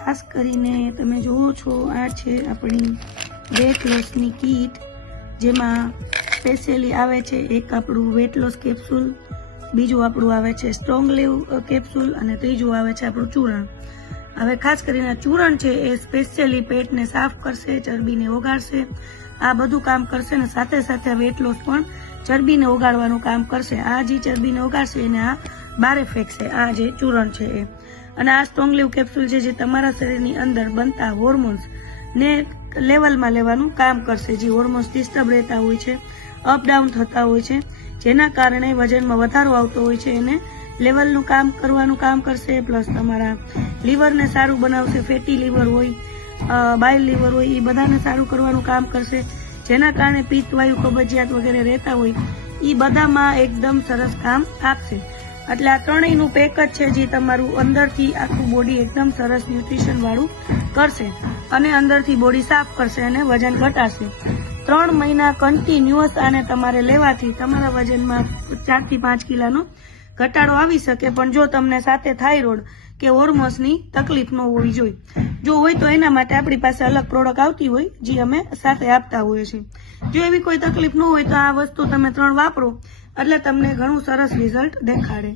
ખાસ કરીને તમે જુઓ છો આ છે આપણી વેટ લોસની કીટ, જેમાં સ્પેશિયલી આવે છે એક આપણું વેટ લોસ કેપ્સ્યુલ, બીજું આપણું આવે છે સ્ટ્રોંગ લીવ કેપ્સ્યુલ અને ત્રીજું આવે છે આપણું ચૂરણ. હવે ખાસ કરીને ચૂરણ છે એ સ્પેશિયલી પેટને સાફ કરશે, ચરબીને ઓગાળશે, આ બધું કામ કરશે ને સાથે સાથે વેટ લોસ પણ ચરબીને ઓગાળવાનું કામ કરશે. આ જે ચરબીને ઓગાળશે એને આ બારે ફેંકશે, આ જે ચૂરણ છે એ. અને આ સ્ટ્રોંગ લીવ કેપ્સ્યુલ છે જે તમારા શરીરની અંદર બનતા હોર્મોન્સ ને લેવલમાં લેવાનું કામ કરશે. જે હોર્મોન્સ ડિસ્ટર્બ રહેતા હોય છે, અપડાઉન થતા હોય છે, જેના કારણે વજનમાં વધારો આવતો હોય છે, એને લેવલનું કામ કરવાનું કામ કરશે. પ્લસ તમારા લીવરને સારું બનાવશે, ફેટી લીવર હોય, બાઇલ લીવર હોય, એ બધાને સારું કરવાનું કામ કરશે, જેના કારણે પિત્તવાયુ, કબજિયાત વગેરે રહેતા હોય એ બધામાં એકદમ સરસ કામ આપશે. એટલે આ ત્રણેયનું પેક જ છે જે તમારું અંદરથી આખું બોડી એકદમ સરસ ન્યુટ્રિશન વાળું કરશે અને અંદરથી બોડી સાફ કરશે અને વજન ઘટાડશે. 3 મહિના કન્ટિન્યુઅસ આને તમારે લેવાથી તમારા વજનમાં 4 થી 5 કિલોનો ઘટાડો આવી શકે. પણ જો તમને સાથે થાઇરોઇડ કે હોર્મોન્સની તકલીફ ન હોવી જોઈએ, જો હોય તો એના માટે આપણી પાસે અલગ પ્રોડક્ટ આવતી હોય જે અમે સાથે આપતા હોઈએ છીએ. જો એવી કોઈ તકલીફ ન હોય તો આ વસ્તુ તમે 3 વાપરો એટલે તમને ઘણું સરસ રિઝલ્ટ દેખાડે.